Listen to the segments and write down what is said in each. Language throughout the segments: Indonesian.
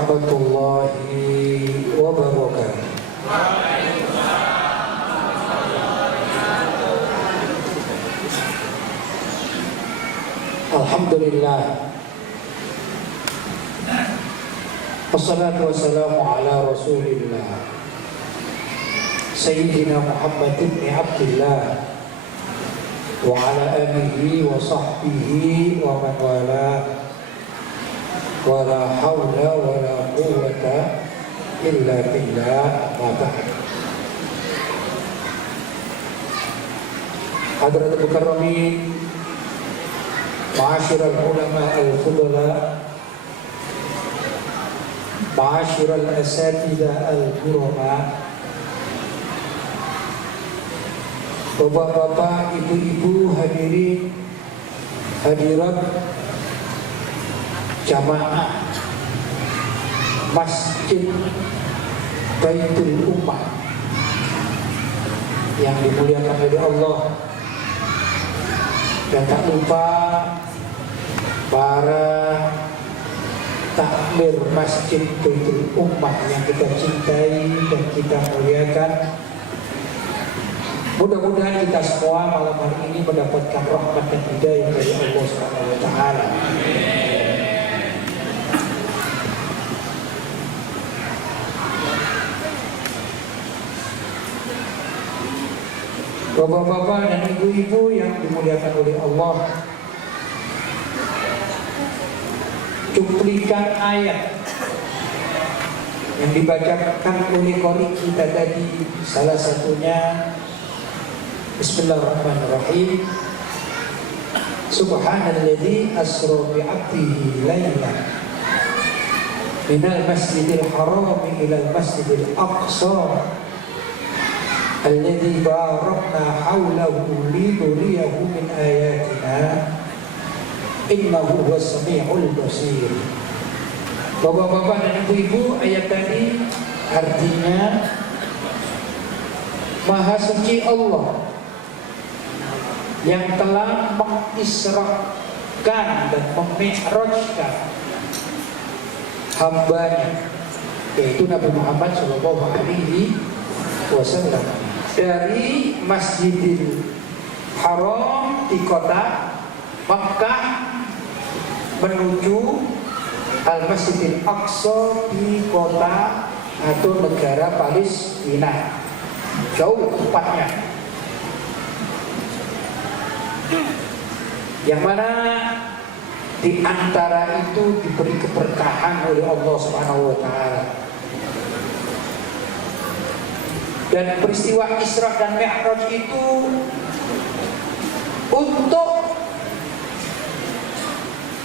warahmatullahi wabarakatuh. Alhamdulillah, wassalatu wassalamu ala rasulillah Sayyidina Muhammad ibn Abdullah wa ala alihi wa sahbihi wa man wala wa la hawla wa la quwwata illa billah ma ba'd. Hadratul mukarramin, ma'asyiral ulama al-fudala, ma'asyiral asatidzah al-kurama, bapak-bapak, ibu-ibu, hadirin hadirat jamaah Masjid Baitul Ummah yang dimuliakan oleh Allah, dan tak lupa para takmir Masjid Baitul Ummah yang kita cintai dan kita muliakan. Mudah-mudahan kita semua malam hari ini mendapatkan rahmat dan hidayah dari Allah Subhanahu wa taala. Bapak-bapak dan ibu-ibu yang dimuliakan oleh Allah, cuplikan ayat yang dibacakan oleh qari kita tadi, salah satunya Bismillahirrahmanirrahim. Subhanalladzi asra bi 'abdihi lailan minal masjidil haram ilal masjidil aqsa alladzi barakna haulahu linuriyahu min ayatina innahu huwas samiul basir. Bapak-bapak dan ibu-ibu, ayat tadi artinya Maha Suci Allah yang telah mengisrakan dan memi'rajkan hambanya, yaitu Nabi Muhammad SAW, dari Masjidil Haram di kota Makkah menuju Al-Masjidil Aqsa di kota atau negara Palestina. Jauh tempatnya, yang mana di antara itu diberi keberkahan oleh Allah Subhanahu wa taala. Dan peristiwa Isra dan Mi'raj itu untuk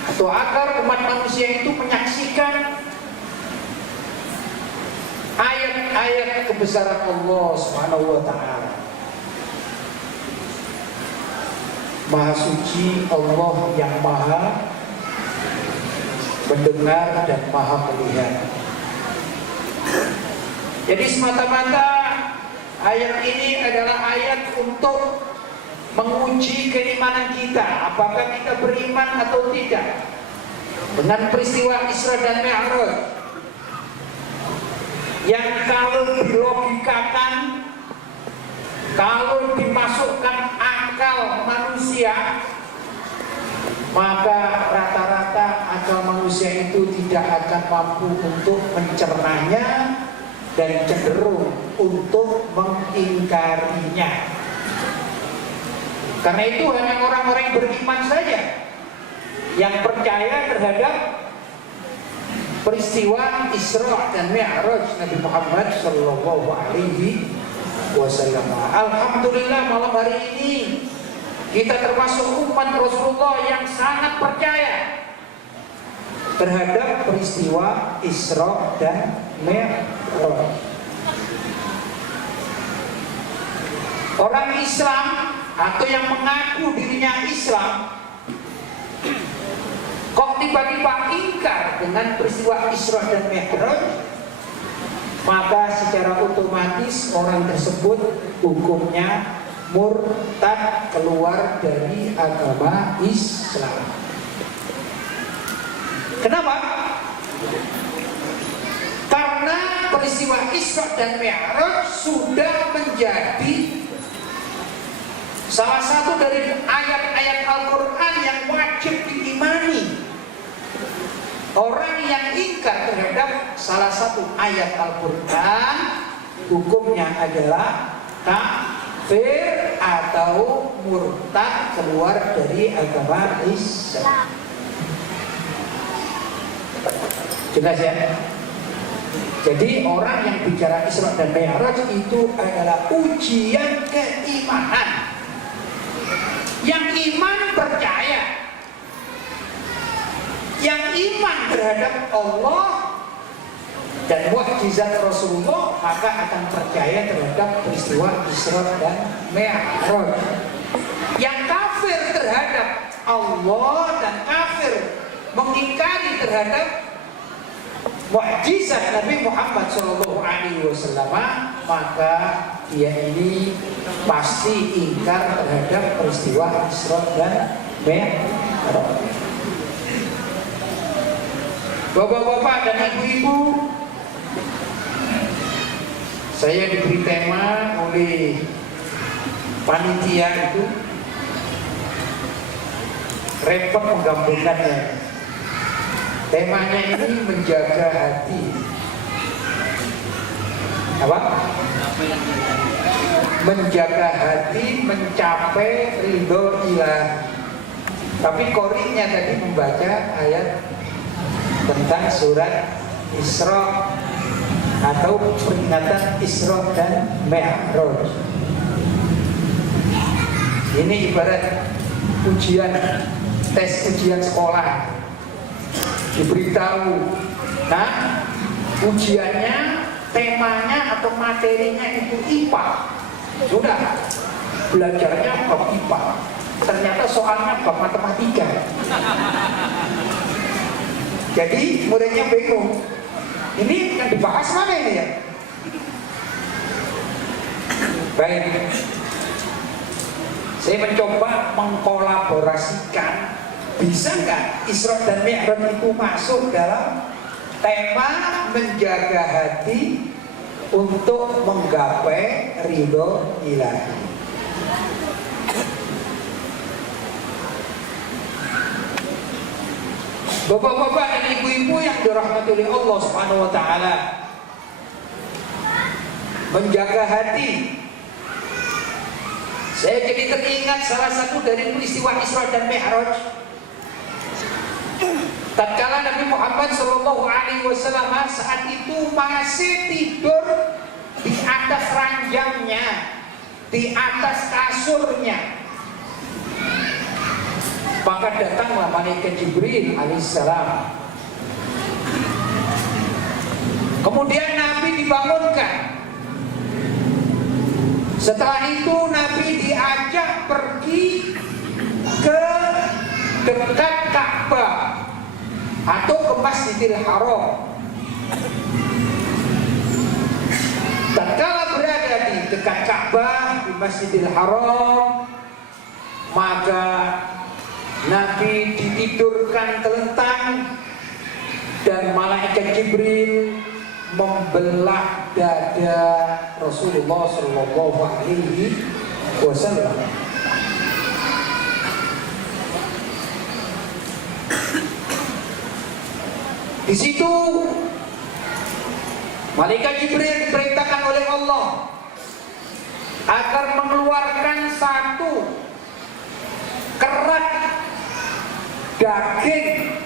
atau agar umat manusia itu menyaksikan ayat-ayat kebesaran Allah Subhanahu wa taala. Maha suci Allah yang maha mendengar dan maha melihat. Jadi semata-mata ayat ini adalah ayat untuk menguji keimanan kita, apakah kita beriman atau tidak dengan peristiwa Isra dan Mi'raj, yang kalau dilogikakan, kalau dimasukkan akal manusia, maka rata-rata akal manusia itu tidak akan mampu untuk mencernanya dan cenderung untuk mengingkarinya. Karena itu hanya orang-orang yang beriman saja yang percaya terhadap peristiwa Isra dan Mi'raj Nabi Muhammad sallallahu alaihi wasallam. Alhamdulillah, malam hari ini kita termasuk umat Rasulullah yang sangat percaya terhadap peristiwa Isra dan Mi'raj. Orang Islam atau yang mengaku dirinya Islam kok tiba-tiba ingkar dengan peristiwa Isra dan Mi'raj, maka secara otomatis orang tersebut hukumnya murtad, keluar dari agama Islam. Kenapa? peristiwa Isra dan Mi'raj sudah menjadi salah satu dari ayat-ayat Al-Quran yang wajib diimani. Orang yang ingkar terhadap salah satu ayat Al-Quran, hukumnya adalah kafir atau murtad, keluar dari agama Islam. Jelas ya? Jadi orang yang bicara Isra dan Mi'raj itu adalah ujian keimanan. Yang iman percaya, yang iman terhadap Allah dan mukjizat Rasulullah, maka akan percaya terhadap peristiwa Isra dan Mi'raj. Yang kafir terhadap Allah dan kafir mengingkari terhadap mukjizat Nabi Muhammad SAW, maka dia ini pasti ingkar terhadap peristiwa Isra dan Mi'raj. Bapak-bapak dan ibu-ibu, saya diberi tema oleh panitia itu, repot menggabungkannya. Temanya ini menjaga hati. Apa? Menjaga hati mencapai ridho ilahi. Tapi korinnya tadi membaca ayat tentang surat Isra atau peringatan Isra dan Mi'raj. Ini ibarat ujian, tes ujian sekolah. Diberitahu, nah ujiannya, temanya atau materinya itu IPA. Sudah, belajarnya bab IPA. Ternyata soalnya bab matematika. Jadi muridnya bingung. Ini yang dibahas mana ini ya? Baik, saya mencoba mengkolaborasikan. Bisa nggak Isra dan Mi'raj itu masuk dalam tema menjaga hati untuk menggapai ridho ilahi? Bapak-bapak dan ibu-ibu yang dirahmati oleh Allah Subhanahu wa taala, menjaga hati. Saya jadi teringat salah satu dari peristiwa Isra dan Mi'raj. Tatkala Nabi Muhammad SAW saat itu masih tidur di atas ranjangnya, di atas kasurnya, maka datanglah malaikat Jibril alaihissalam. Kemudian Nabi dibangunkan. Setelah itu Nabi diajak pergi ke dekat Ka'bah atau ke Masjidil Haram. Tatkala berada di dekat Ka'bah, di Masjidil Haram, maka Nabi ditidurkan telentang dan malaikat Jibril membelah dada Rasulullah Shallallahu Alaihi Wasallam. Di situ malaikat Jibril diperintahkan oleh Allah agar mengeluarkan satu kerat daging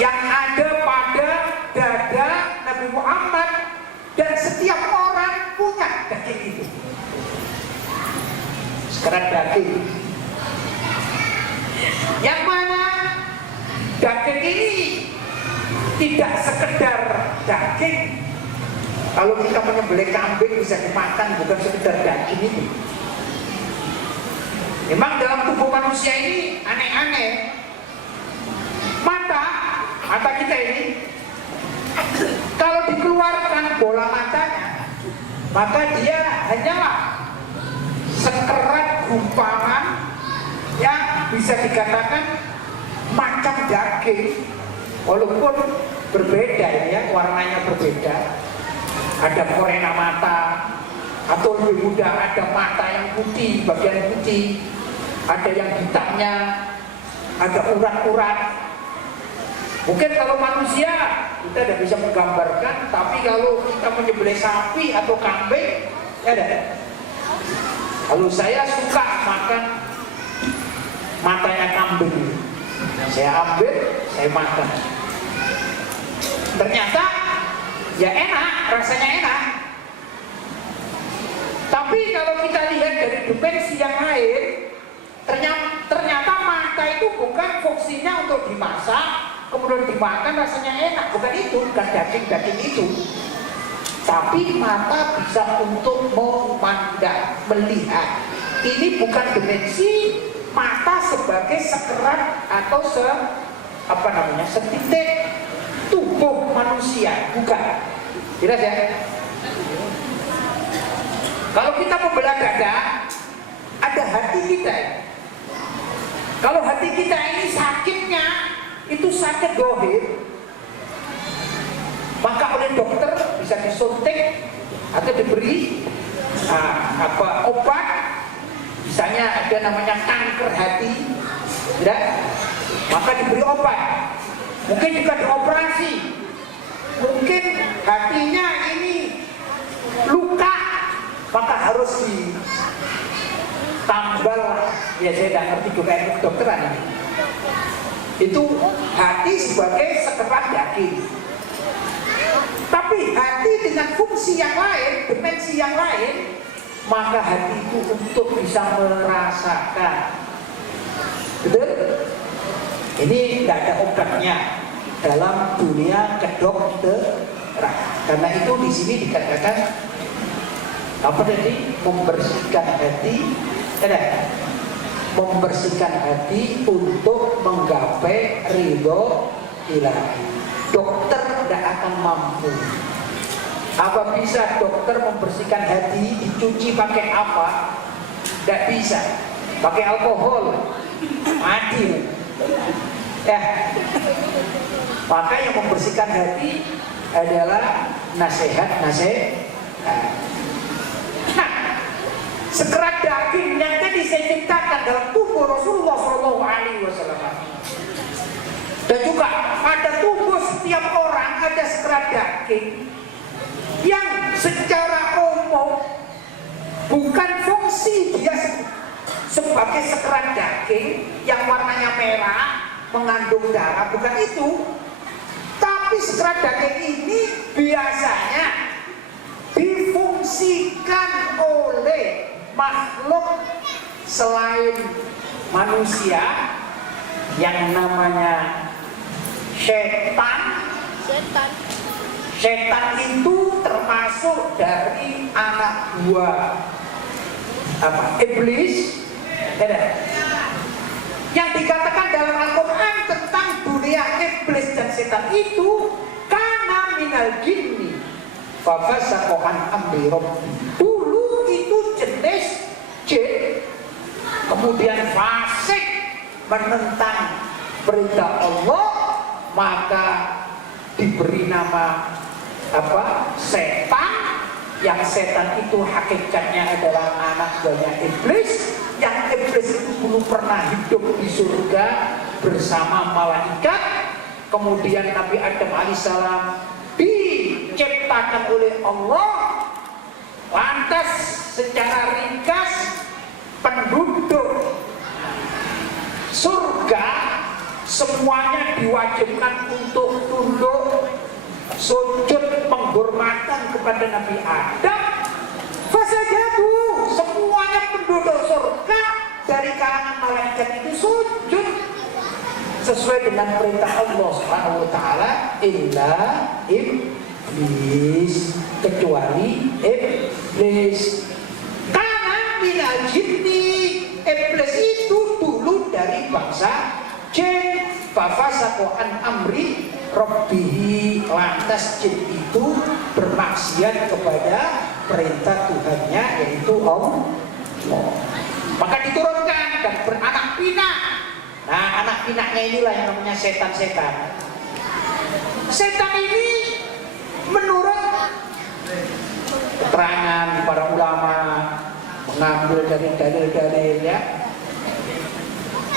yang ada pada dada Nabi Muhammad, dan setiap orang punya daging itu. Kerat daging yang mana daging ini tidak sekedar daging. Kalau kita menyembelih kambing bisa dimakan, bukan sekedar daging itu. Memang dalam tubuh manusia ini aneh-aneh. Mata kita ini kalau dikeluarkan bola matanya, maka dia hanyalah sekerat gumpalan yang bisa dikatakan macam daging, walaupun berbeda ya, warnanya berbeda. ada korena mata, atau lebih mudah ada mata yang putih, bagian putih, ada yang hitamnya, ada urat-urat. Mungkin kalau manusia kita tidak bisa menggambarkan, tapi kalau kita menyembelih sapi atau kambing, ya ada. Kalau saya suka makan matanya kambing, saya ambil, saya makan. Ternyata ya enak, rasanya enak. Tapi kalau kita lihat dari dimensi yang lain, ternyata mata itu bukan fungsinya untuk dimasak, kemudian dimakan rasanya enak. Bukan itu, bukan daging-daging itu. Tapi mata bisa untuk memandang, melihat. Ini bukan dimensi mata sebagai sekerat atau setitik tubuh manusia, bukan. Jelas ya? Kalau kita membelah dada, ada hati kita. Kalau hati kita ini sakitnya, itu sakit dohir, maka oleh dokter bisa disuntik atau diberi obat. Misalnya ada namanya kanker hati, ya, maka diberi obat. Mungkin juga dioperasi. Mungkin hatinya ini luka, maka harus ditambal. Ya saya tidak ngerti juga kedokteran ini. Itu hati sebagai sekerat daging. Tapi hati dengan fungsi yang lain, dimensi yang lain, maka hati itu untuk bisa merasakan. Betul? Ini tidak ada obatnya dalam dunia kedokteran. Karena itu di sini dikatakan apa tadi? Membersihkan hati, membersihkan hati untuk menggapai ridho ilahi. Dokter tidak akan mampu. Apa bisa dokter membersihkan hati? Dicuci pakai apa? Tidak bisa. Pakai alkohol, mati. Maka yang membersihkan hati adalah nasihat. Nah, sekerat daging yang tadi saya ceritakan dalam tubuh Rasulullah SAW, dan juga pada tubuh setiap orang ada sekerat daging yang secara umum bukan fungsi dia sebagai sekerat daging yang warnanya merah mengandung darah, bukan itu. Tapi sekerat daging ini biasanya difungsikan oleh makhluk selain manusia yang namanya setan. Setan itu termasuk dari anak buah iblis. Yang dikatakan dalam Al-Quran tentang dunia iblis dan setan itu kana minal jinni fafasaqa an amri rabbi. Dulu itu jenis jin, kemudian fasik menentang perintah Allah, maka diberi nama setan. Yang setan itu hakikatnya adalah anak buahnya iblis. Yang iblis itu dulu pernah hidup di surga bersama malaikat. Kemudian Nabi Adam alaihissalam diciptakan oleh Allah. Lantas secara ringkas penduduk surga semuanya diwajibkan untuk tunduk, sujud penghormatan kepada Nabi Adam. Fasajadu, semuanya penduduk surga dari kalangan malaikat itu sujud sesuai dengan perintah Allah Subhanahu wa taala, illa iblis, kecuali iblis. Karena minal jinni, iblis itu dulu dari bangsa jin. Fafasaqa an amri rabbihi, lantas jin itu bermaksiat kepada perintah Tuhannya, yaitu Allah. Maka diturunkan dan beranak pinak. Nah, anak pinaknya inilah yang namanya setan-setan. Setan ini menurut keterangan para ulama, mengambil dari dalil-dalil ya.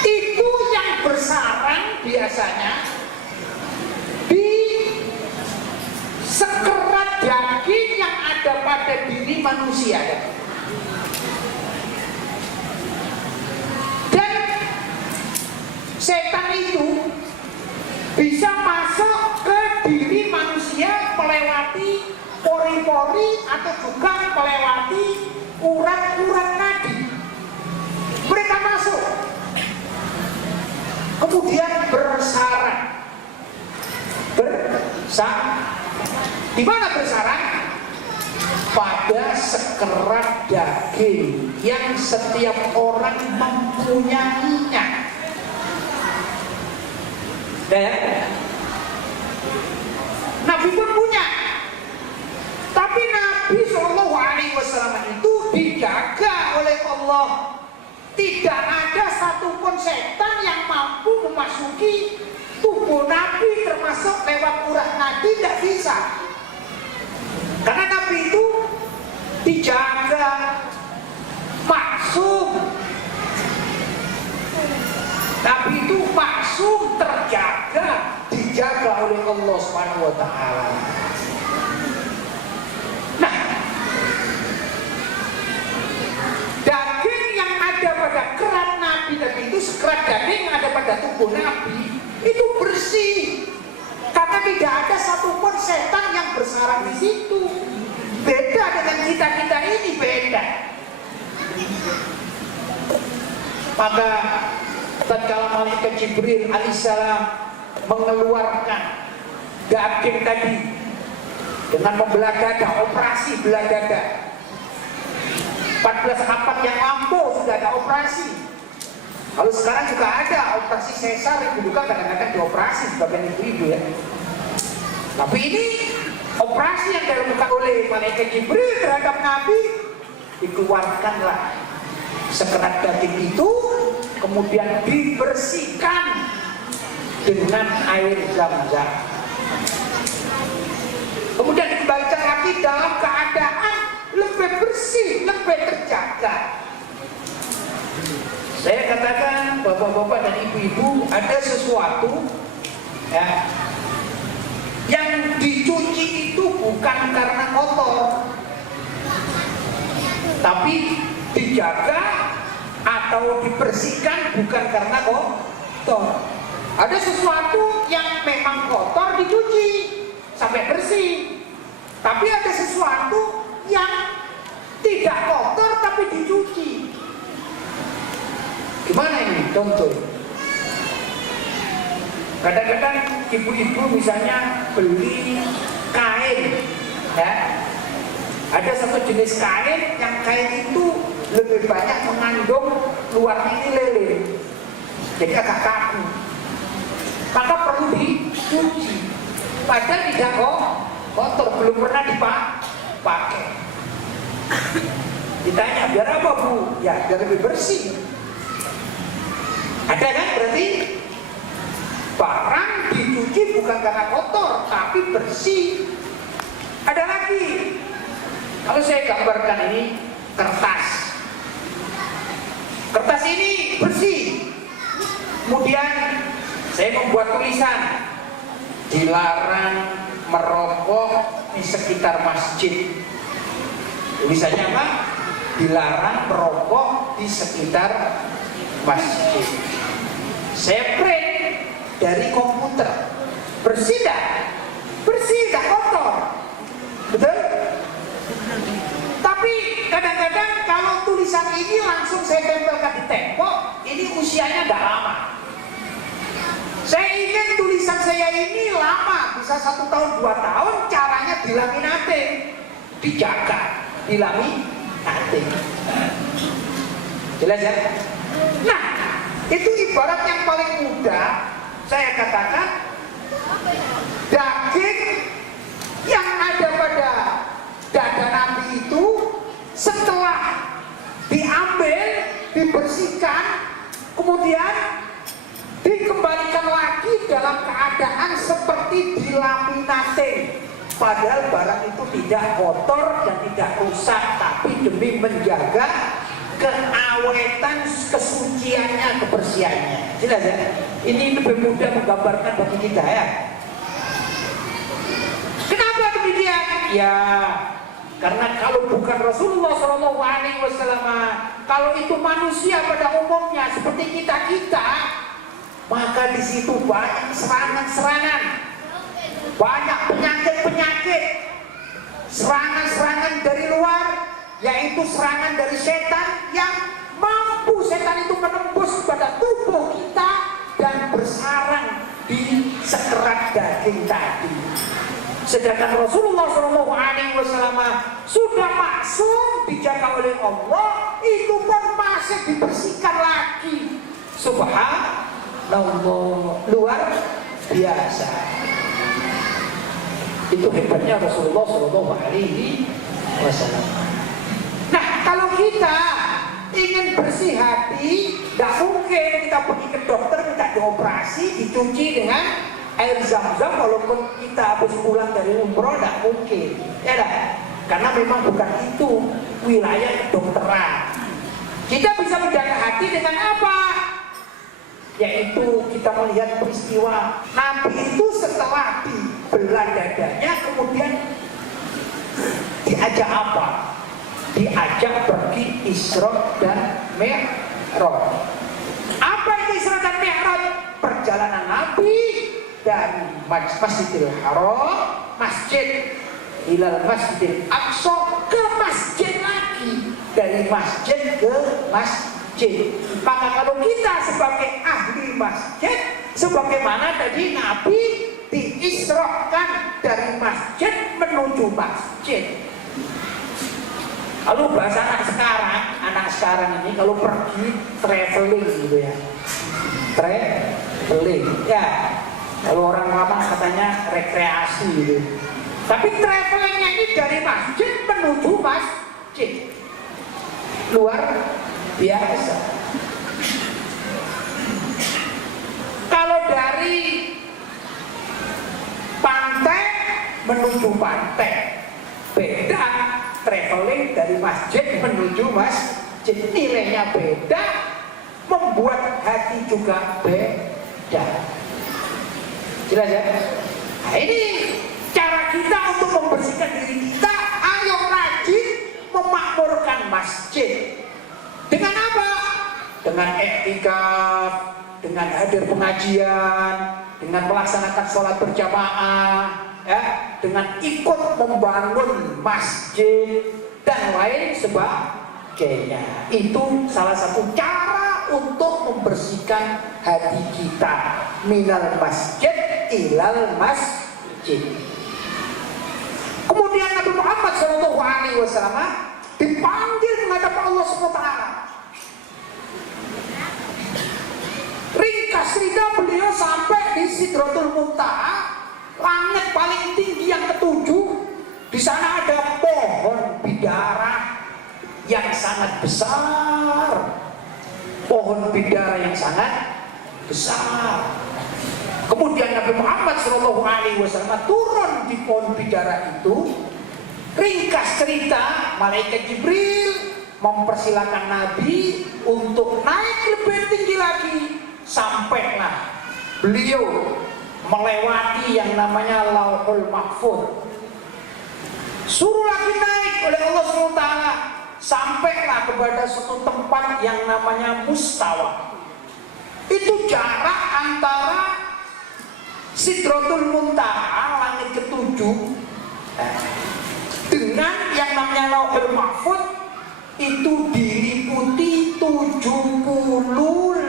Itu yang bersarang biasanya di sekerat daging yang ada pada diri manusia ya. Dan setan itu bisa masuk ke diri manusia melewati pori-pori atau juga melewati urat-urat nadi. Mereka masuk, kemudian bersarang. Di mana bersarang? Pada sekerat daging yang setiap orang mempunyainya. Nabi pun punya, tapi Nabi SAW itu dijaga oleh Allah. Tidak ada satupun setan yang mampu memasuki tubuh Nabi, termasuk lewat urat nadi, tidak bisa. Karena Nabi itu dijaga, maksum. Nabi itu maksum, terjaga, dijaga oleh Allah Subhanahu wa taala. Nah, daging yang ada pada kerat Nabi itu, sekerat daging yang ada pada tubuh Nabi itu bersih. Karena tidak ada satupun setan yang bersarang di situ. Beda dengan kita ini, beda. Maka tatkala malaikat Jibril alaihissalam mengeluarkan daging tadi dengan membelah dada, operasi belah dada. 14 abad yang mampu sudah ada operasi. Kalau sekarang juga ada operasi sesar, itu juga kadang-kadang dioperasi sebagian ibu-ibu ya. Tapi ini operasi yang dilakukan oleh malaikat Jibril terhadap Nabi, dikeluarkanlah sekerat daging itu, kemudian dibersihkan dengan air Zam-Zam. Kemudian dikembalikan lagi dalam keadaan lebih bersih, lebih terjaga. Saya katakan bapak-bapak dan ibu-ibu, ada sesuatu ya, yang dicuci itu bukan karena kotor, tapi dijaga atau dibersihkan bukan karena kotor. Ada sesuatu yang memang kotor dicuci sampai bersih, tapi ada sesuatu yang tidak kotor tapi dicuci. Gimana ini contoh? Kadang-kadang ibu-ibu misalnya beli kain ya, ada satu jenis kain yang kain itu lebih banyak mengandung luarnya ini lele, jadi agak kaku, maka perlu dicuci. Padahal tidak kotor, belum pernah dipakai. Ditanya, biar apa Bu? Ya biar lebih bersih. Ada kan? Berarti barang dicuci bukan karena kotor, tapi bersih. Ada lagi, kalau saya gambarkan ini kertas. Kertas ini bersih. Kemudian saya membuat tulisan, dilarang merokok di sekitar masjid. Tulisannya apa? Dilarang merokok di sekitar masjid. Saya print dari komputer. Bersih dah? Bersih, tak kotor. Betul? Tapi kadang-kadang kalau tulisan ini langsung saya tempelkan di tembok, ini usianya tidak lama. Saya ingin tulisan saya ini lama, bisa 1 tahun 2 tahun, caranya dilaminate, dijaga, dilaminate. Jelas ya? Nah, itu ibarat yang paling mudah saya katakan, daging yang ada pada dada Nabi itu setelah diambil, dibersihkan, kemudian dikembalikan lagi dalam keadaan seperti dilaminate. Padahal barang itu tidak kotor dan tidak rusak, tapi demi menjaga keawetan, kesuciannya, kebersihannya. Jelas ya? Ini lebih mudah menggambarkan bagi kita ya. Kenapa demikian? Ya, karena kalau bukan Rasulullah SAW, kalau itu manusia pada umumnya seperti kita, maka di situ banyak serangan-serangan, banyak penyakit-penyakit, serangan-serangan dari luar, yaitu serangan dari setan yang mampu setan itu menembus pada tubuh kita dan bersarang di sekerat daging tadi. Sedangkan Rasulullah SAW sudah maksum, dijaga oleh Allah, itu pun masih dibersihkan lagi. Subhanallah, luar biasa. Itu hebatnya Rasulullah SAW. Nah, kalau kita ingin bersih hati, tidak mungkin kita pergi ke dokter minta dioperasi, dicuci dengan air zam-zam walaupun kita habis pulang dari umroh, tidak mungkin, ya dah. Karena memang bukan itu wilayah kedokteran. Kita bisa menjaga hati dengan apa? Yaitu kita melihat peristiwa Nabi itu setelah dibelah dadanya, kemudian diajak apa? Diajak pergi Isra dan Mi'raj. Apa itu Isra dan Mi'raj? Perjalanan Nabi dari Masjidil Haram, masjid ilal Masjidil Aqsa, ke masjid lagi, dari masjid ke masjid. Maka kalau kita sebagai ahli masjid, sebagaimana tadi Nabi diisrokan dari masjid menuju masjid. Lalu bahasa anak sekarang ini kalau pergi traveling gitu ya, traveling ya. Kalau orang lama katanya rekreasi gitu. Tapi travelingnya ini dari masjid menuju masjid. Luar biasa. Kalau dari pantai menuju pantai, beda. Traveling dari masjid menuju masjid, nilainya beda, membuat hati juga beda. Jelas ya? Nah, ini cara kita untuk membersihkan diri kita. Ayo rajin memakmurkan masjid. Dengan apa? Dengan i'tikaf, dengan hadir pengajian, dengan melaksanakan sholat berjamaah, ya, dengan ikut membangun masjid dan lain sebagainya. Itu salah satu cara untuk membersihkan hati kita. Minal masjid ilal masjid. Kemudian Nabi Muhammad SAW dipanggil menghadap Allah SWT. Ringkas cerita, beliau sampai di Sidratul Muntaha, langit paling tinggi yang ketujuh. Di sana ada pohon bidara yang sangat besar, pohon bidara yang sangat besar. Kemudian Nabi Muhammad SAW turun di pohon bidara itu. Ringkas cerita, malaikat Jibril mempersilahkan Nabi untuk naik lebih tinggi lagi. Sampailah beliau melewati yang namanya Lauhul Mahfuz. Suruh lagi naik oleh Allah SWT. Sampailah kepada suatu tempat yang namanya Mustawa. Itu jarak antara Sidratul Muntaha, langit ketujuh, dengan yang namanya Lauhul Mahfuz. Itu diliputi 70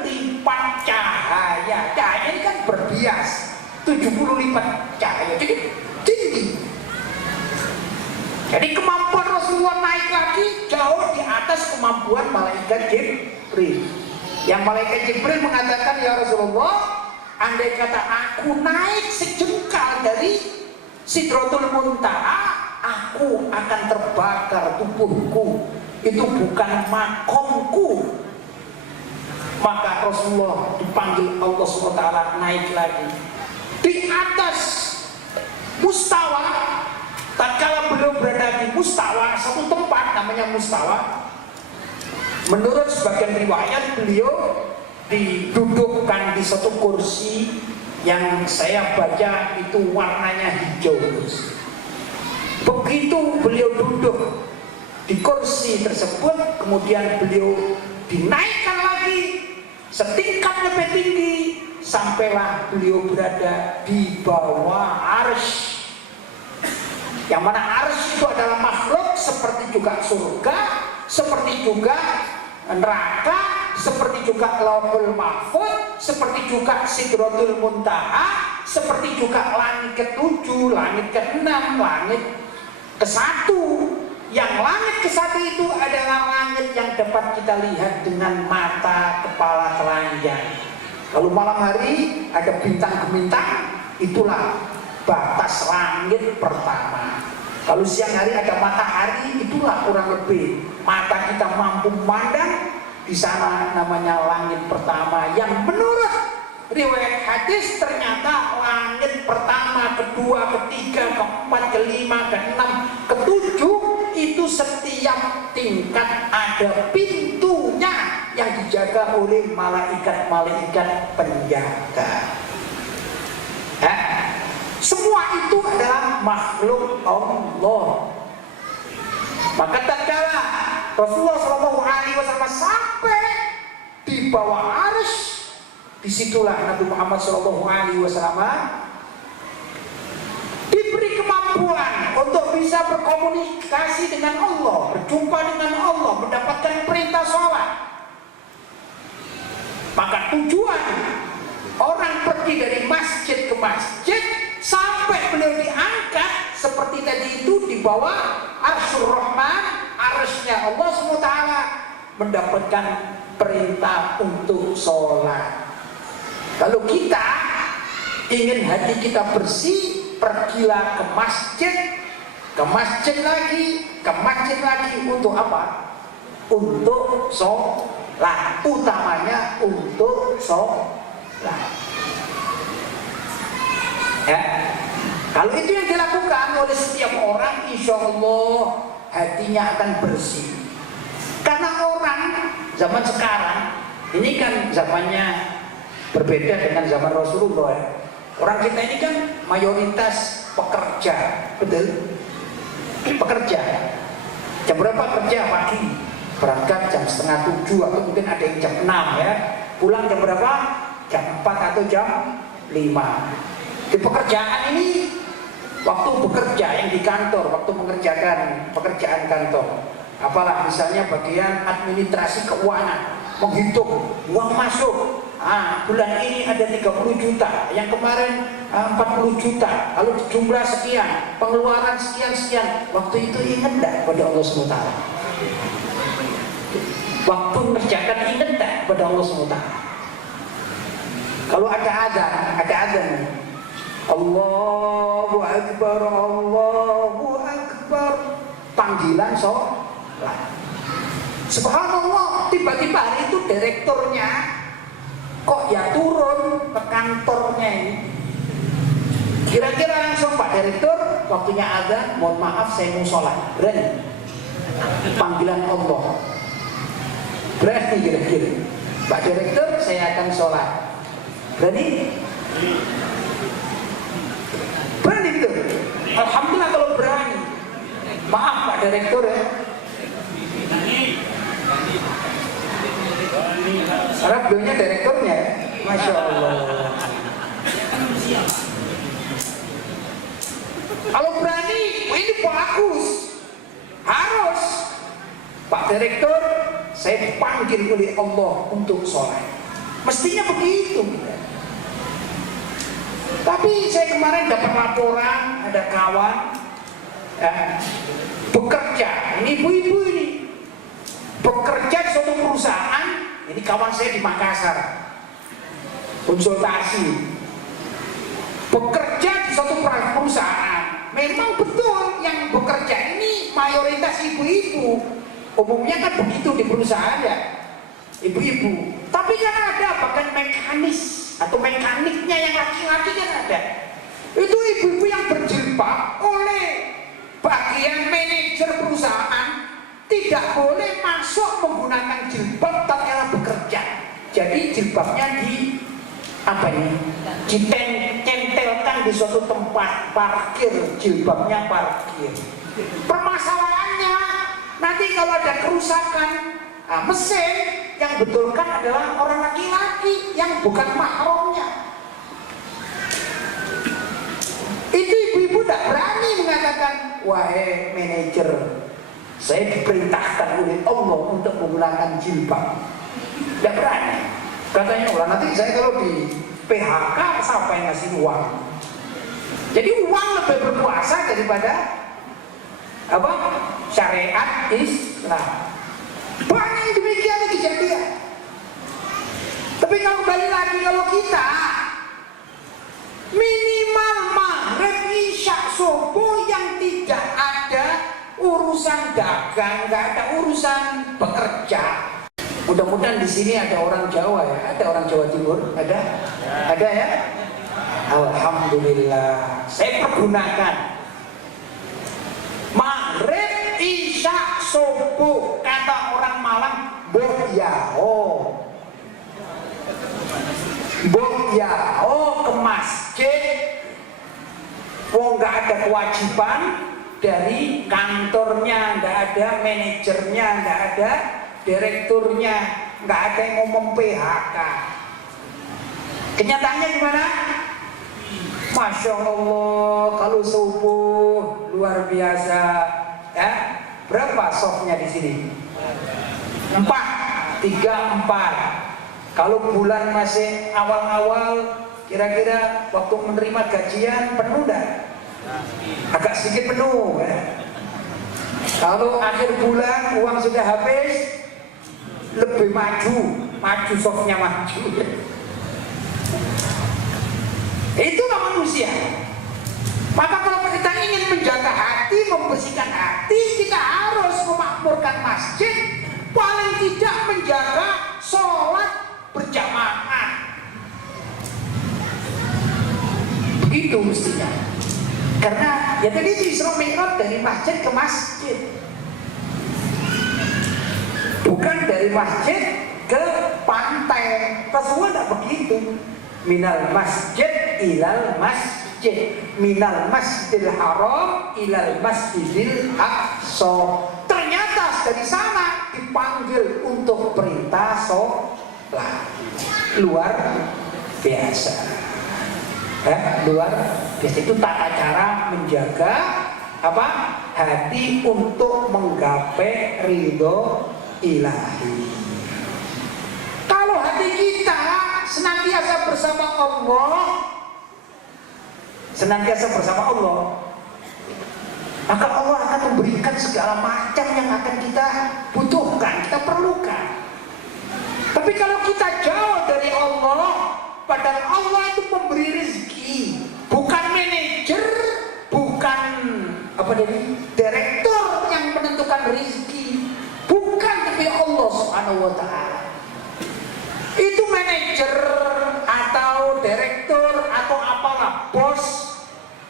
lipat cahaya. Cahaya ini kan berbias, 70 lipat cahaya, jadi tinggi. Jadi kemampuan Rasulullah naik lagi jauh di atas kemampuan malaikat Jibril. Yang malaikat Jibril mengatakan, ya Rasulullah, andai kata aku naik sejengkal dari Sidratul Muntaha, aku akan terbakar tubuhku. Itu bukan makomku. Maka Rasulullah dipanggil Allah SWT naik lagi. Di atas Mustawa tatkala beliau berada di mustawa, satu tempat namanya mustawa, menurut sebagian riwayat beliau didudukkan di satu kursi yang saya baca itu warnanya hijau. Begitu beliau duduk di kursi tersebut, kemudian beliau dinaikkan lagi setingkat lebih tinggi, sampailah beliau berada di bawah arsy. Yang mana arsy itu adalah makhluk seperti juga surga, seperti juga neraka, seperti juga Lauhul Mahfuz, seperti juga Sidratul Muntaha, seperti juga langit ke-7, langit ke-6, langit ke-1. Yang langit ke-1 itu adalah langit yang dapat kita lihat dengan mata kepala telanjang. Kalau malam hari ada bintang-bintang, itulah batas langit pertama. Kalau siang hari ada matahari, itulah kurang lebih mata kita mampu memandang. Di sana namanya langit pertama, yang menurut riwayat hadis ternyata langit pertama, kedua, ketiga, keempat, kelima, keenam, ketujuh itu setiap tingkat ada pintunya yang dijaga oleh malaikat-malaikat penjaga. Semua itu adalah makhluk Allah. Maka tatkala Rasulullah SAW sampai di bawah arsy, disitulah Nabi Muhammad SAW diberi kemampuan untuk bisa berkomunikasi dengan Allah, berjumpa dengan Allah, mendapatkan perintah sholat. Maka tujuan orang pergi dari masjid ke masjid sampai beliau diangkat seperti tadi itu di bawah Arsyur Rahman, arsy-nya Allah SWT, mendapatkan perintah untuk sholat. Kalau kita ingin hati kita bersih, pergilah ke masjid lagi, ke masjid lagi. Untuk apa? Untuk sholat, utamanya untuk sholat. Ya. Kalau itu yang dilakukan oleh setiap orang, insya Allah hatinya akan bersih. Karena orang zaman sekarang ini kan zamannya berbeda dengan zaman Rasulullah. Orang kita ini kan mayoritas pekerja, betul? Pekerja. Jam berapa kerja pagi? Berangkat jam 6:30 atau mungkin ada yang jam 6 ya. Pulang jam berapa? Jam 4 atau jam 5. Di pekerjaan ini, waktu bekerja yang di kantor, waktu mengerjakan pekerjaan kantor, apalah misalnya bagian administrasi keuangan, menghitung uang masuk, bulan ini ada 30 juta, yang kemarin 40 juta, lalu jumlah sekian, pengeluaran sekian, waktu itu ingat enggak pada Allah SWT? Waktu mengerjakan ingat enggak pada Allah SWT? Kalau ada azan, Allahu Akbar, Allahu Akbar, panggilan sholat. Subhanallah, tiba-tiba hari itu direkturnya kok ya turun ke kantornya ini. Kira-kira langsung Pak Direktur, waktunya azan, mohon maaf saya mau sholat. Berani? Panggilan Allah. Berani kira-kira? Pak Direktur, saya akan sholat. Berani? Berani gitu. Alhamdulillah kalau berani. Maaf Pak Direktur ya. Karena beliaunya direkturnya ya. Masya Allah. Kalau berani, ini bagus. Harus. Pak Direktur, saya dipanggil oleh Allah untuk sholat. Mestinya begitu. Tapi saya kemarin dapat laporan ada kawan bekerja, ini ibu-ibu ini bekerja di suatu perusahaan. Ini kawan saya di Makassar, konsultasi, bekerja di suatu perusahaan. Memang betul yang bekerja ini mayoritas ibu-ibu. Umumnya kan begitu di perusahaan ya, ibu-ibu. Tapi kan ada bahkan mekanis atau mekaniknya yang laki-laki kan ada. Itu ibu-ibu yang berjilbab oleh manajer perusahaan tidak boleh masuk menggunakan jilbab tatkala bekerja. Jadi jilbabnya di apa ini? Ditempelkan di suatu tempat parkir, jilbabnya parkir. Permasalahannya nanti kalau ada kerusakan mesin, yang betulkan adalah orang laki-laki yang bukan mahramnya. Itu ibu-ibu tidak berani mengatakan, wahai manajer, saya diperintahkan oleh Allah untuk menggunakan jilbab. Tidak berani. Katanya, wah nanti saya kalau di PHK siapa yang ngasih uang? Jadi uang lebih berkuasa daripada apa? Syariat Islam. Banyak yang demikian kejadian. Tapi kalau kembali lagi, kalau kita minimal maghrib isya subuh yang tidak ada urusan dagang, nggak ada urusan bekerja. Mudah-mudahan di sini ada orang Jawa ya, ada orang Jawa Timur, ada ya. Alhamdulillah, saya pergunakan maghrib isya subuh, kata orang Malang, boyao ke masjid. Wong nggak ada kewajiban dari kantornya, nggak ada manajernya, nggak ada direkturnya, nggak ada yang mau mem-PHK. Kenyataannya gimana? Masya Allah, kalau subuh luar biasa. Ya, berapa softnya di sini? 4, 3, 4. Kalau bulan masih awal-awal, kira-kira waktu menerima gajian penuh dah? Agak sedikit penuh ya. Kalau akhir bulan uang sudah habis, lebih maju softnya maju. Itulah manusia. Maka kalau kita ingin menjaga hati, membersihkan hati, kita harus memakmurkan masjid, paling tidak menjaga sholat berjamaah. Begitu mestinya. Karena ya tadi itu Isra Mi'raj dari masjid ke masjid, bukan dari masjid ke pantai. Rasulullah tidak begitu. Minal masjid ilal masjid, minal masjidil haram ilal masjidil aqsa. Ternyata dari sana dipanggil untuk perintah sholat. Luar biasa. Luar biasa. Itu tata cara menjaga apa? Hati untuk menggapai ridho ilahi. Kalau hati kita senantiasa bersama Allah, maka Allah akan memberikan segala macam yang akan kita butuhkan, kita perlukan. Tapi kalau kita jauh dari Allah, padahal Allah itu memberi rezeki, bukan manajer, bukan direktur yang menentukan rezeki, bukan, tapi Allah Subhanahu wa Ta'ala. Itu manajer atau direktur atau apalah, bos,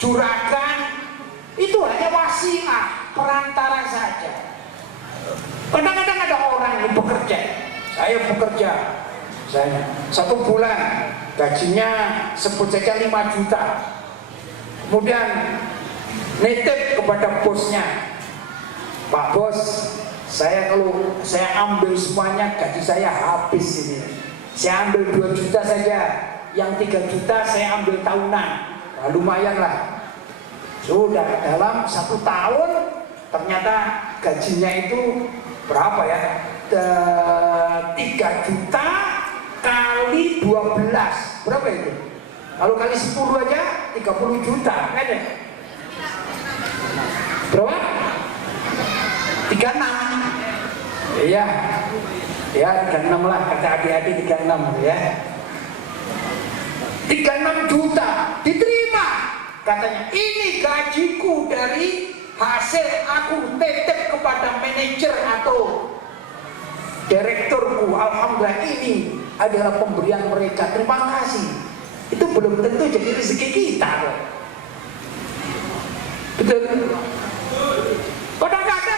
juragan, itu hanya wasilah, perantara saja. Kadang-kadang ada orang yang bekerja, saya 1 bulan gajinya sebut saja 5 juta, kemudian nitip kepada bosnya, Pak Bos, kalau saya ambil semuanya gaji saya habis ini, saya ambil 2 juta saja, yang 3 juta saya ambil tahunan. Nah, lumayan lah. Sudah dalam 1 tahun ternyata gajinya itu berapa ya? 3 juta kali 12 berapa itu? Kalau kali 10 aja 30 juta kan ya? Berapa? 36. Iya. Ya 36 lah, kata adik-adik 36 ya. 36 juta diterima. Katanya, ini gajiku dari hasil aku titip kepada manajer atau direkturku. Alhamdulillah, ini adalah pemberian mereka. Terima kasih. Itu belum tentu jadi rezeki kita. Betul. Kadang-kadang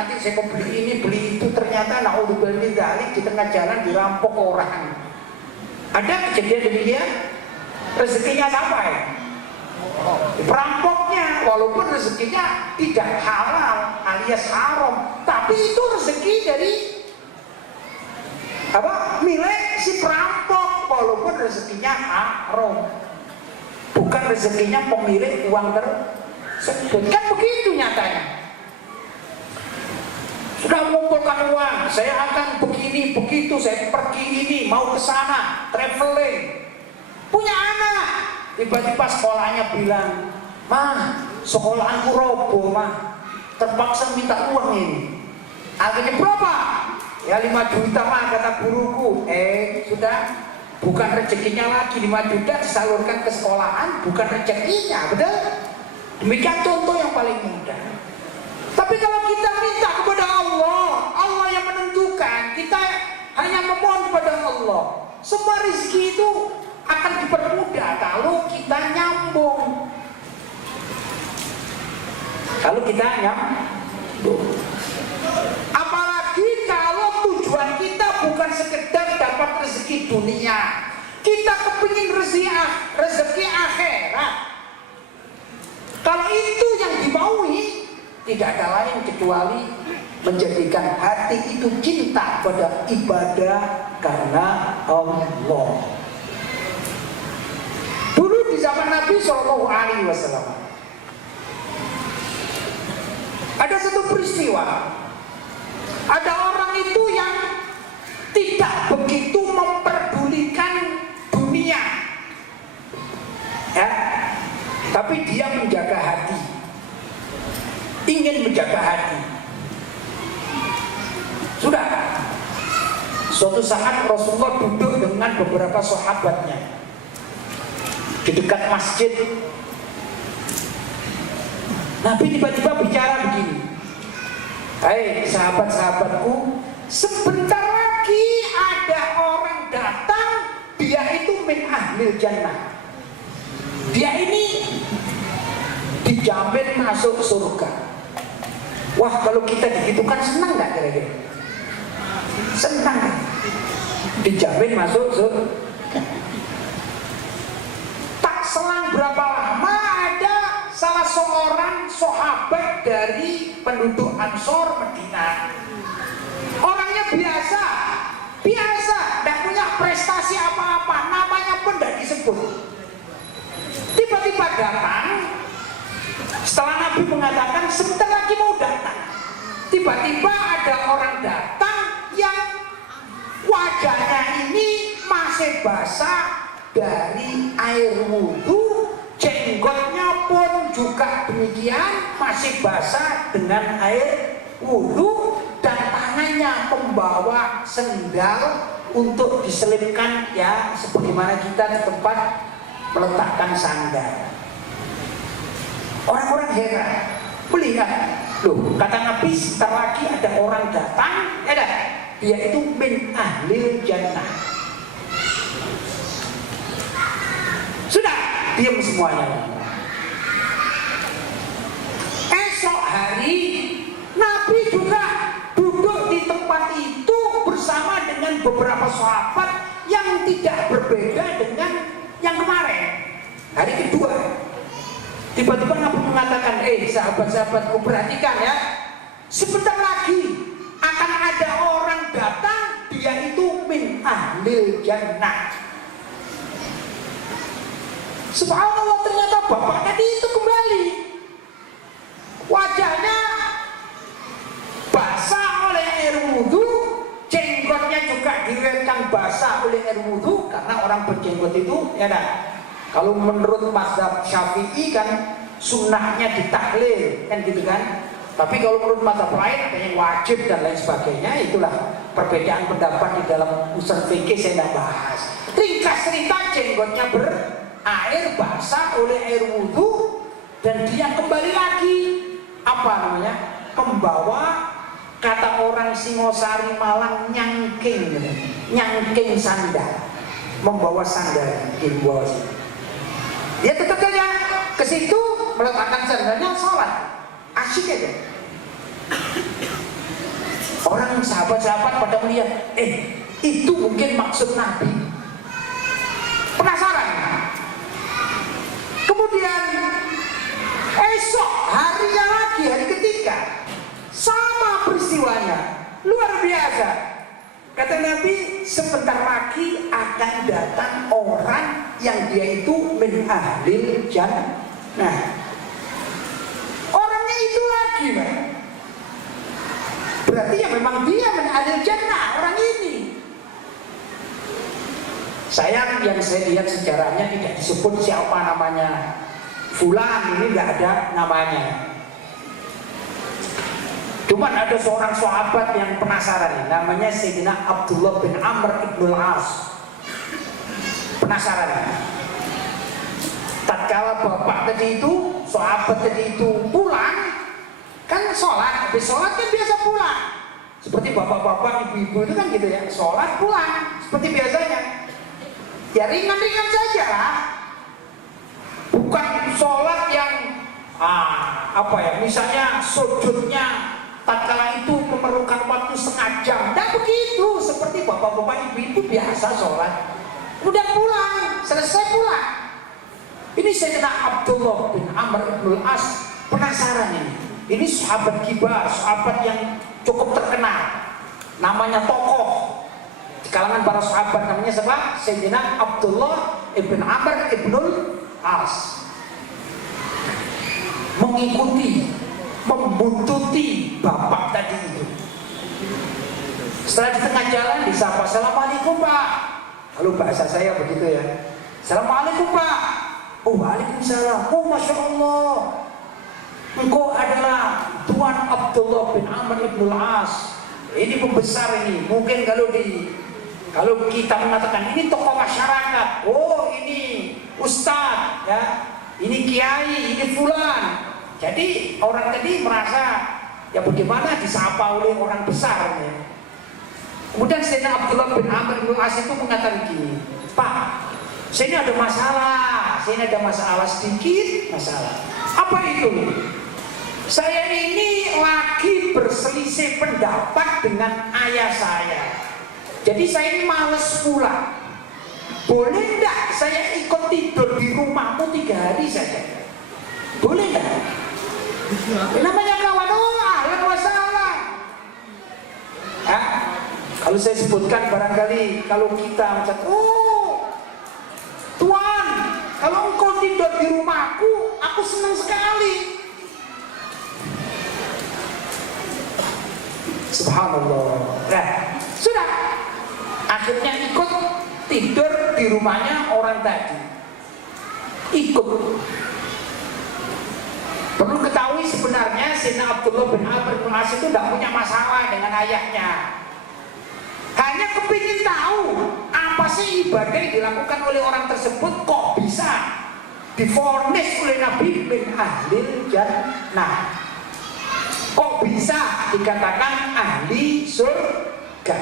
nanti saya mau beli ini beli itu, ternyata naudzubillah min dzalik di tengah jalan dirampok orang. Ada kejadian demikian? Rezekinya sampai perampoknya, walaupun rezekinya tidak halal alias haram, tapi itu rezeki dari milik si perampok, walaupun rezekinya haram, bukan rezekinya pemilik uang tersebut. Kan begitu nyatanya. Sudah mengumpulkan uang, saya akan begini begitu, saya pergi ini, mau ke sana, traveling, punya anak, tiba-tiba sekolahnya bilang, "Mah, sekolahanku roboh, mah, terpaksa minta uang ini." Akhirnya berapa? Ya 5 juta mah, kata guruku. Sudah, bukan rezekinya lagi 5 juta disalurkan ke sekolahan, bukan rezekinya, betul? Demikian contoh yang paling mudah. Tapi kalau kita minta kepada Allah, Allah yang menentukan, kita hanya memohon kepada Allah. Semua rezeki itu akan dipermudah kalau kita nyambung. Kalau kita nyambung. Apalagi kalau tujuan kita bukan sekedar dapat rezeki dunia, kita kepingin rezeki akhirat. Kalau itu yang dimaui, tidak ada lain kecuali menjadikan hati itu cinta pada ibadah karena Allah. Dulu di zaman Nabi SAW ada satu peristiwa, ada orang itu yang tidak begitu memperdulikan dunia, ya, tapi dia menjaga hati. Ingin menjaga hati. Sudah. Suatu saat Rasulullah duduk dengan beberapa sahabatnya di dekat masjid. Nabi tiba-tiba bicara begini, "Hai sahabat-sahabatku, sebentar lagi ada orang datang, dia itu min ahlil jannah. Dia ini dijamin masuk surga." Wah, kalau kita digitukan senang nggak kira-kira? Senang kan? Dijamin masuk surga. Tak selang berapa lama ada salah seorang sahabat dari penduduk Ansor Madinah. Orangnya biasa, tidak punya prestasi apa-apa, namanya pun tidak disebut. Tiba-tiba datang. Setelah Nabi mengatakan sebentar lagi mau datang, tiba-tiba ada orang datang yang wajahnya ini masih basah dari air wudhu, jenggotnya pun juga demikian masih basah dengan air wudhu, dan tangannya membawa sendal untuk diselipkan, ya sebagaimana kita di tempat meletakkan sandal. Orang-orang heran melihat, loh, kata Nabi sebentar lagi ada orang datang, dia itu min ahlil jannah. Sudah, diam semuanya. Esok hari Nabi juga duduk di tempat itu bersama dengan beberapa sahabat yang tidak berbeda dengan yang kemarin. Hari kedua tiba-tiba Nabi mengatakan, sahabat-sahabatku, perhatikan ya, sebentar lagi akan ada orang datang, dia itu min ahlil jannah. Subhanallah, ternyata bapak tadi itu kembali, wajahnya basah oleh air wudhu, jenggotnya juga direkam basah oleh air wudhu, karena orang berjenggot itu, ya dah, kalau menurut mazhab Syafi'i kan sunnahnya ditahlil, kan gitu kan. Tapi kalau menurut mazhab lain ada yang wajib dan lain sebagainya. Itulah perbedaan pendapat di dalam usul fikih, saya tidak bahas. Ringkas cerita, jenggotnya berair basah oleh air wudhu, dan dia kembali lagi, apa namanya, membawa, kata orang Singosari Malang, nyangking sandal, membawa sandal di bawah sini. Dia tetap saja ke situ meletakkan sandalnya, sholat, asyik aja. Orang sahabat-sahabat pada melihat, itu mungkin maksud Nabi. Penasaran. Kemudian esok harinya lagi, hari ketiga, sama peristiwanya, luar biasa. Kata Nabi, sebentar lagi akan datang orang yang dia itu min ahlil jannah. Nah, orangnya itu lagi, Pak. Berarti ya memang dia min ahlil jannah, orang ini. Sayang yang saya lihat sejarahnya tidak disebut siapa namanya. Fulan ini nggak ada namanya. Cuman ada seorang sahabat yang penasaran, namanya Sayyidina Abdullah bin Amr ibn al-As. Penasaran. Tatkala bapak tadi itu, sahabat tadi itu pulang, kan sholat, habis sholat kan biasa pulang. Seperti bapak-bapak, ibu-ibu itu kan gitu ya, sholat pulang, seperti biasanya. Ya ringan-ringan saja lah. Bukan sholat yang misalnya sujudnya tatkala itu memerlukan waktu setengah jam. Tidak begitu, seperti bapak-bapak ibu-ibu biasa sholat. Udah pulang, selesai pulang. Ini Sayyidina Abdullah bin Amr ibn al-As penasaran ini. Ini sahabat kibar, sahabat yang cukup terkenal. Namanya tokoh di kalangan para sahabat, namanya siapa? Sayyidina Abdullah ibn Amr ibn al-As. Mengikuti, membuntuti bapak tadi itu. Setelah di tengah jalan disapa, "Assalamualaikum Pak." Lalu bahasa saya begitu ya, "Assalamualaikum Pak." "Oh, waalaikumsalam." "Oh, Masya Allah, engkau adalah Tuan Abdullah bin Amr ibn al-As. Ini pembesar ini. Mungkin kalau kita mengatakan ini tokoh masyarakat, oh ini ustadz ya, ini kiai, ini fulan." Jadi orang tadi merasa ya bagaimana disapa oleh orang besar ya. Kemudian Sayyidina Abdullah bin Amr bin As itu mengatakan gini, "Pak, saya ini ada masalah sedikit masalah." "Apa itu?" "Saya ini lagi berselisih pendapat dengan ayah saya. Jadi saya ini males pulang. Boleh enggak saya ikut tidur di rumahmu 3 hari saja? Boleh enggak?" Namanya kawan, ahlan wa sahlan. Kalau saya sebutkan barangkali kalau kita macam, "Tuan, kalau engkau tidur di rumahku, aku senang sekali." Subhanallah. Nah, sudah. Akhirnya ikut tidur di rumahnya orang tadi. Ikut. Perlu ketahui sebenarnya Sayyidina Abdullah bin Amr bin al-As itu tidak punya masalah dengan ayahnya. Hanya kepingin tahu apa sih ibadah yang dilakukan oleh orang tersebut kok bisa divonis oleh Nabi bin ahlil jannah. Kok bisa dikatakan ahli surga?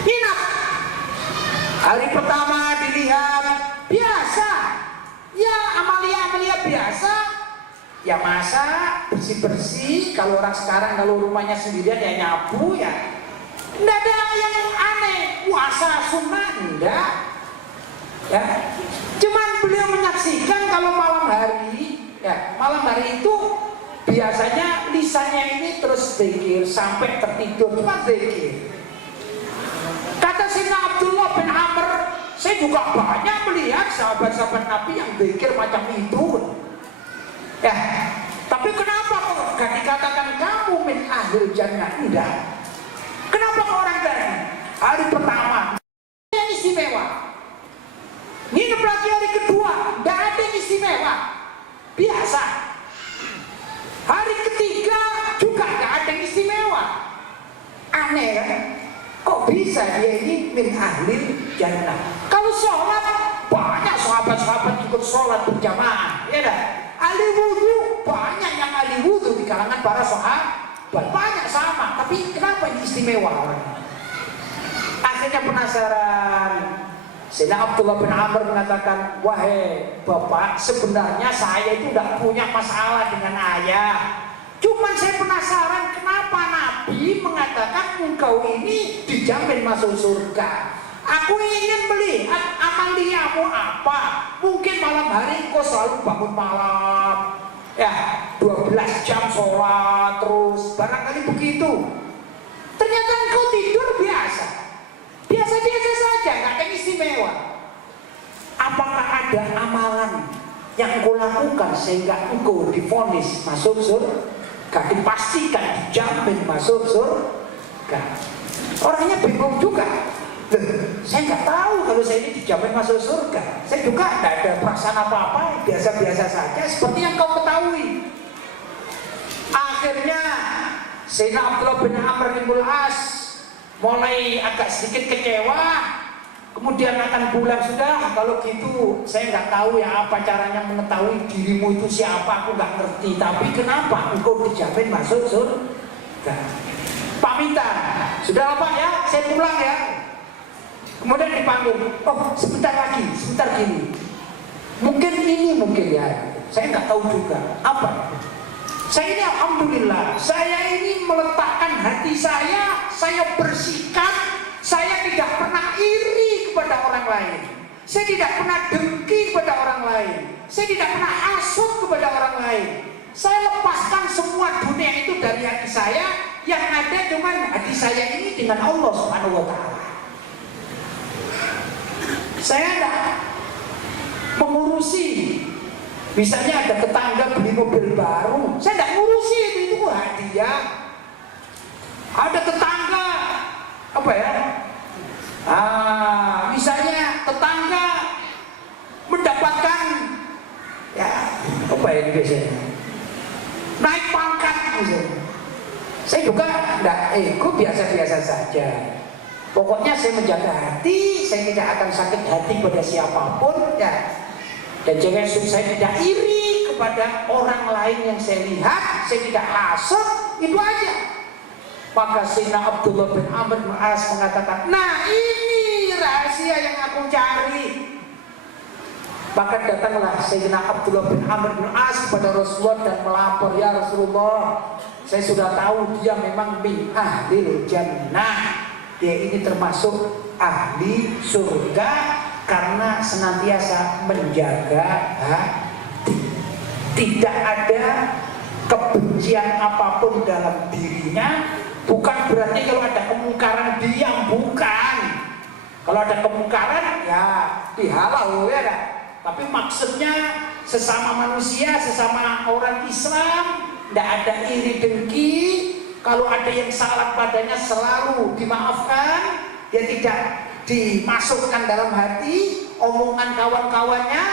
Inap. Hari pertama dilihat biasa, ya amalia-amalia biasa. Ya masak, bersih-bersih. Kalau orang sekarang kalau rumahnya sendirian ya nyapu ya. Nggak ada yang aneh. Puasa sunnah enggak. Ya. Cuman beliau menyaksikan kalau malam hari itu biasanya lisannya ini terus zikir sampai tertidur, cuma zikir. Kata Sayyidina Abdullah bin Amr, saya juga banyak melihat sahabat-sahabat Nabi yang zikir macam itu. Ya, tapi kenapa kok gak dikatakan kamu min ahlil jannah? Enggak. Kenapa kok orang tadi hari pertama yang istimewa, nginep lagi hari kedua gak ada yang istimewa, biasa. Hari ketiga juga gak ada yang istimewa. Aneh kan? Kok bisa dia ini min ahlil jannah? Kalau sholat banyak sahabat-sahabat ikut sholat berjamaah, ya dah. Ahli wudhu banyak yang ahli wudhu di kalangan para sahabat, banyak sama. Tapi kenapa ini istimewa orang? Akhirnya penasaran. Sayyidina Abdullah bin Amr mengatakan, "Wahai bapak, sebenarnya saya itu tidak punya masalah dengan ayah. Cuman saya penasaran kenapa Nabi Nabi mengatakan engkau ini dijamin masuk surga. Aku ingin melihat amaliamu apa. Mungkin malam hari kau selalu bangun malam, ya 12 jam sholat terus, barangkali begitu. Ternyata engkau tidur biasa saja, nggak ada istimewa. Apakah ada amalan yang engkau lakukan sehingga engkau divonis masuk surga, dipastikan dijamin masuk surga? Orangnya bingung juga. Saya nggak tahu kalau saya ini dijamin masuk surga. Saya juga tidak ada perasaan apa-apa, biasa-biasa saja seperti yang kau ketahui. Akhirnya Sayyidina Abdullah bin Amr bin As mulai agak sedikit kecewa. Kemudian akan pulang, sudah kalau gitu saya nggak tahu ya apa caranya mengetahui dirimu itu siapa, aku nggak ngerti. Tapi kenapa engkau dijamin masuk surga? Pamitan, sudah apa ya, saya pulang ya. Kemudian dipanggil, oh sebentar lagi, sebentar gini. Mungkin ya, saya nggak tahu juga. Apa? Saya ini alhamdulillah, saya ini meletakkan hati saya bersihkan, saya tidak pernah iri kepada orang lain. Saya tidak pernah dengki kepada orang lain. Saya tidak pernah hasut kepada orang lain. Saya lepaskan semua dunia itu dari hati saya, yang ada cuman hati saya ini dengan Allah Subhanahu wa Ta'ala. Saya tidak mengurusi, misalnya ada tetangga beli mobil baru, saya tidak ngurusi itu hadiah. Ada tetangga apa ya? Misalnya tetangga mendapatkan ya apa ya biasanya naik pangkat misalnya. Saya juga tidak, kok biasa-biasa saja. Pokoknya saya menjaga hati, saya tidak akan sakit hati pada siapapun, ya. Dan jangan saya tidak iri kepada orang lain yang saya lihat, saya tidak hasut, itu aja. Maka Sayyidina Abdullah bin Amr bin As mengatakan, nah ini rahasia yang aku cari. Maka datanglah Sayyidina Abdullah bin Amr bin As kepada Rasulullah dan melapor, ya Rasulullah, saya sudah tahu dia memang min ahlil jannah. Dia ini termasuk ahli surga karena senantiasa menjaga hati. Tidak ada kebencian apapun dalam dirinya. Bukan berarti kalau ada kemungkaran diam, bukan. Kalau ada kemungkaran ya dihalau ya kan? Tapi maksudnya sesama manusia, sesama orang Islam, tidak ada iri dengki. Kalau ada yang salah padanya selalu dimaafkan, dia tidak dimasukkan dalam hati omongan kawan-kawannya.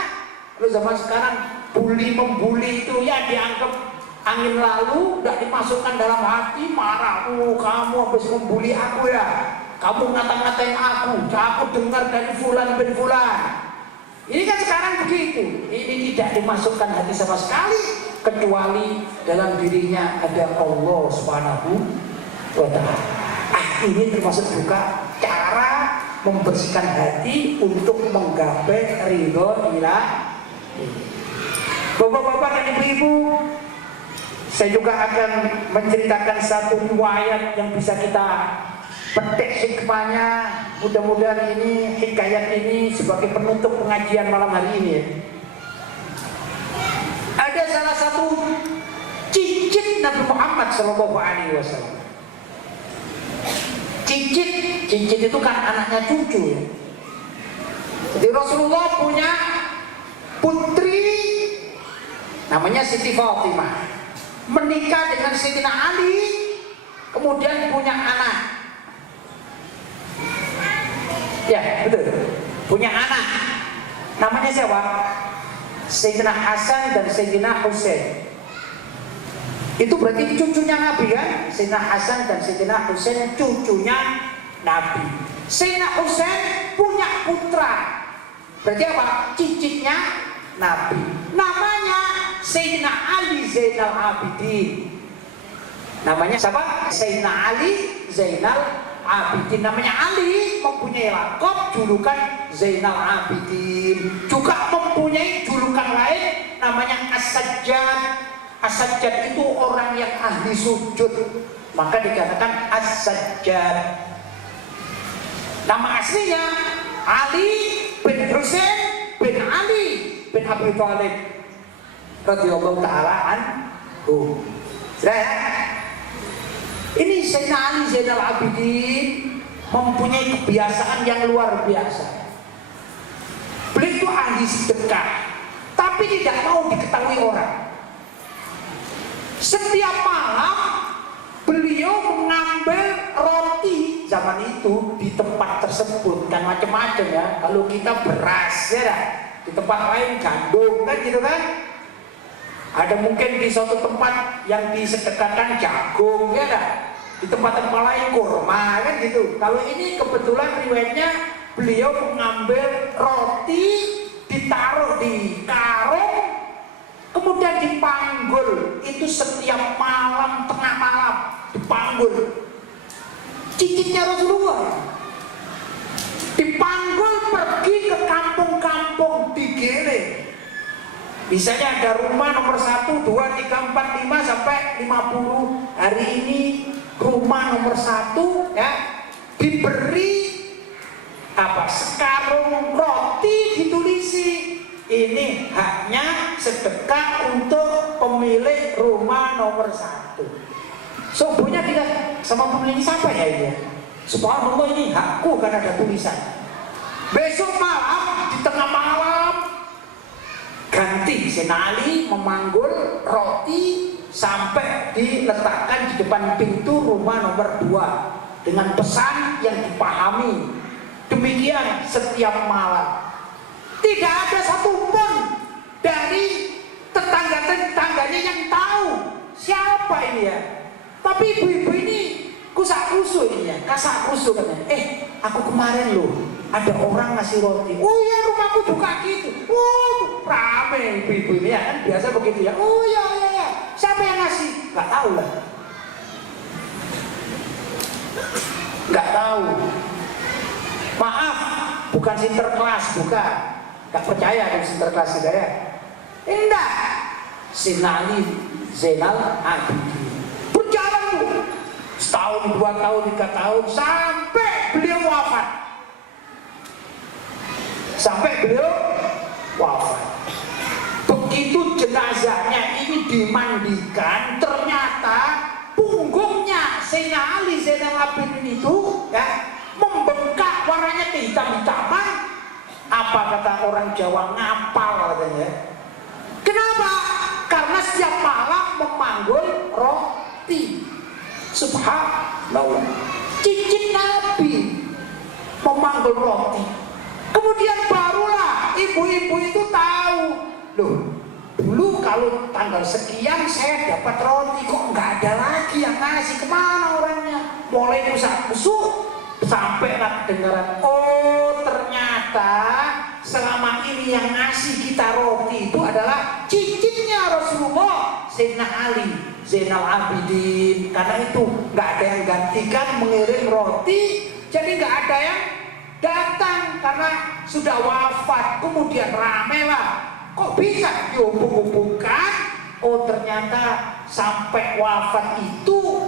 Kalau zaman sekarang membuli itu ya dianggap angin lalu, tidak dimasukkan dalam hati, marah. Kamu habis membuli aku ya, kamu ngata-ngatain aku dengar dari fulan bin fulan. Ini kan sekarang begitu. Ini tidak dimasukkan hati sama sekali, kecuali dalam dirinya ada Allah Subhanahu wa Ta'ala. Ini termasuk juga cara membersihkan hati untuk menggapai ridho ilahi. Bapak-bapak dan ibu-ibu, saya juga akan menceritakan satu riwayat yang bisa kita petik hikmahnya. Mudah-mudahan ini hikayat ini sebagai penutup pengajian malam hari ini ya. Ada salah satu cicit Nabi Muhammad SAW. Cicit itu kan anaknya cucu ya. Jadi Rasulullah punya putri namanya Siti Fatimah, menikah dengan Sayyidina Ali, kemudian punya anak. Ya betul, punya anak. Namanya siapa? Sayyidina Hasan dan Sayyidina Husain. Itu berarti cucunya Nabi kan? Sayyidina Hasan dan Sayyidina Husain cucunya Nabi. Sayyidina Husain punya putra. Berarti apa? Cicitnya Nabi. Namanya Sayyidina Ali Zainal Abidin. Namanya siapa? Sayyidina Ali Zainal Abidin. Namanya Ali mempunyai lakop julukan Zainal Abidin. Juga mempunyai julukan lain namanya As-Sajjad. As-Sajjad itu orang yang ahli sujud. maka dikatakan As-Sajjad. Nama aslinya Ali bin Husain bin Ali bin Abi Thalib radhiyallahu taala anhu. Sudah ya? Ini Sayyidina Ali Zainal Abidin mempunyai kebiasaan yang luar biasa. Beliau itu ahli sedekah, tapi tidak mau diketahui orang. Setiap malam beliau mengambil roti zaman itu di tempat tersebut, kan macam-macam ya. Kalau kita beras ya, di tempat lain gandum kan gitu kan. Ada mungkin di suatu tempat yang disedekahkan jagung ya kan. Di tempat-tempat lain kurma kan gitu. Kalau ini kebetulan riwayatnya beliau mengambil roti, ditaruh di karung, kemudian dipanggul. Itu setiap malam, tengah malam dipanggul. Cicitnya Rasulullah dipanggul pergi ke kampung-kampung, digiring. Misalnya ada rumah nomor 1, 2, 3, 4, 5 sampai 50. Hari ini rumah nomor 1 ya diberi sekarung roti, ditulisi ini haknya sedekah untuk pemilik rumah nomor 1. Subuhnya kita sama pemilik siapa ya ini? Subhanallah, ini hakku karena ada tulisan. Besok malam di tengah malam ganti Senali memanggul roti sampai diletakkan di depan pintu rumah nomor 2 dengan pesan yang dipahami. Demikian setiap malam. Tidak ada satupun dari tetangga-tetangganya yang tahu siapa ini ya. Tapi ibu-ibu ini kusak-kusu ini ya, kasak-kusu katanya. Aku kemarin loh ada orang ngasih roti. Oh ya, rumahku juga gitu. Rame ibu-ibu ini ya kan, biasa begitu ya. Oh ya. Siapa yang ngasih? Gak tahu lah. Gak tahu. Maaf, bukan sinterklas, bukan. Gak percaya kalau sinterklas juga ya. Enggak. Sinali Zainal Abidin. Berjalan tuh. Setahun, 2 tahun, 3 tahun, sampai beliau wafat. Begitu jenazahnya ini dimandikan, ternyata punggungnya Sayyidina Ali Zainal Abidin itu ya membengkak, warnanya kehitam-hitaman. Apa kata orang Jawa, ngapal katanya. Kenapa? Karena setiap malam memanggul roti. Subhanallah, cicit Nabi memanggul roti. Kemudian barulah ibu-ibu itu tahu, loh, dulu kalau tanggal sekian saya dapat roti, kok nggak ada lagi yang ngasih, kemana orangnya? Mulai kusuk-kusuk sampai kedengaran, oh ternyata selama ini yang ngasih kita roti itu adalah cicitnya Rasulullah Sayyidina Ali Zainal Abidin. Karena itu nggak ada yang gantikan mengirim roti, jadi nggak ada yang datang karena sudah wafat. Kemudian rame lah, kok bisa dihubung-hubungkan? Oh ternyata sampai wafat itu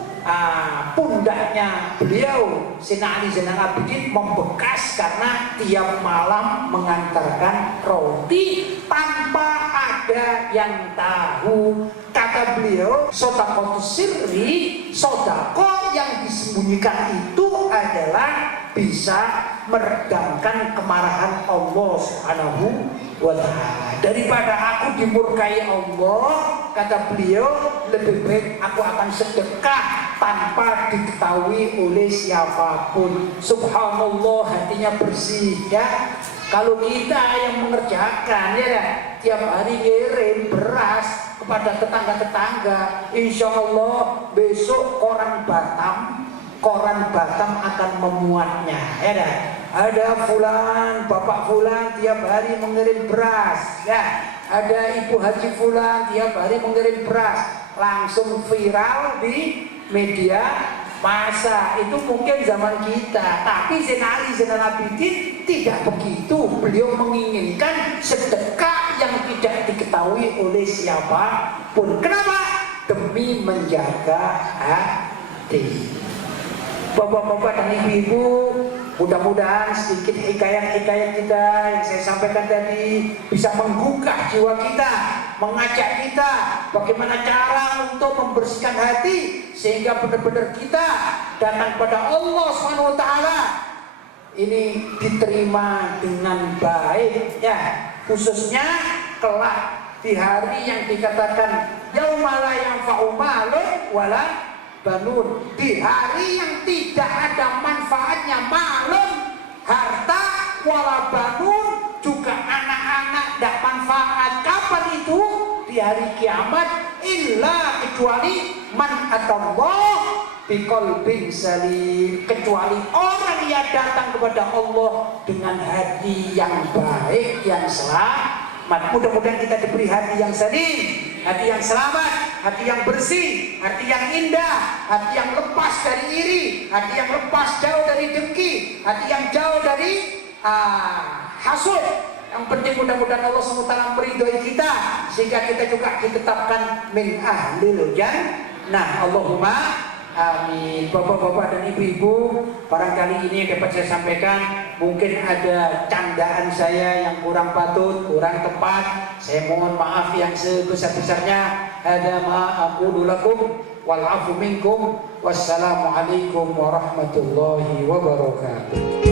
pundaknya beliau Sayyidina Ali Zainal Abidin membekas karena tiap malam mengantarkan roti tanpa ada yang tahu. Kata beliau, sodakotus sirri, sodako yang disembunyikan itu adalah bisa meredamkan kemarahan Allah Subhanahu wa ta'ala. Daripada aku dimurkai Allah, kata beliau, lebih baik aku akan sedekah tanpa diketahui oleh siapapun. Subhanallah, hatinya bersih ya. Kalau kita yang mengerjakan ya, tiap hari ngirim beras kepada tetangga-tetangga, insya Allah besok koran Batam akan memuatnya ya dah. Ada fulan, bapak fulan tiap hari mengirim beras ya. Ada ibu haji fulan tiap hari mengirim beras, langsung viral di media masa. Itu mungkin zaman kita, tapi Zainal Ali Zainal Abidin tidak begitu. Beliau menginginkan sedekah yang tidak diketahui oleh siapapun. Kenapa? Demi menjaga hati. Bapak-bapak dan ibu-ibu, mudah-mudahan sedikit hikayat-hikayat kita yang saya sampaikan tadi bisa menggugah jiwa kita, mengajak kita bagaimana cara untuk membersihkan hati sehingga benar-benar kita datang pada Allah SWT ini diterima dengan baik, ya, khususnya kelak di hari yang dikatakan yaumala yanfa'u malun wala banun, di hari yang tidak ada manfaatnya malun, harta, wala banun, juga anak-anak tidak manfaat. Kapan itu? Di hari kiamat, illa kecuali man atallah biqalbin salim, kecuali orang yang datang kepada Allah dengan hati yang baik, yang selamat. Mudah-mudahan kita diberi hati yang salim, hati yang selamat, hati yang bersih, hati yang indah, hati yang lepas dari iri, hati yang lepas jauh dari dengki, hati yang jauh dari hasud. Yang penting mudah-mudahan Allah SWT meridhoi kita sehingga kita juga ditetapkan min ahlil jannah. Allahumma amin. Bapak-bapak dan ibu-ibu, barangkali ini yang dapat saya sampaikan. Mungkin ada candaan saya yang kurang patut, kurang tepat. Saya mohon maaf yang sebesar-besarnya. Hada ma aqulu lakum wal afu minkum. Wassalamualaikum warahmatullahi wabarakatuh.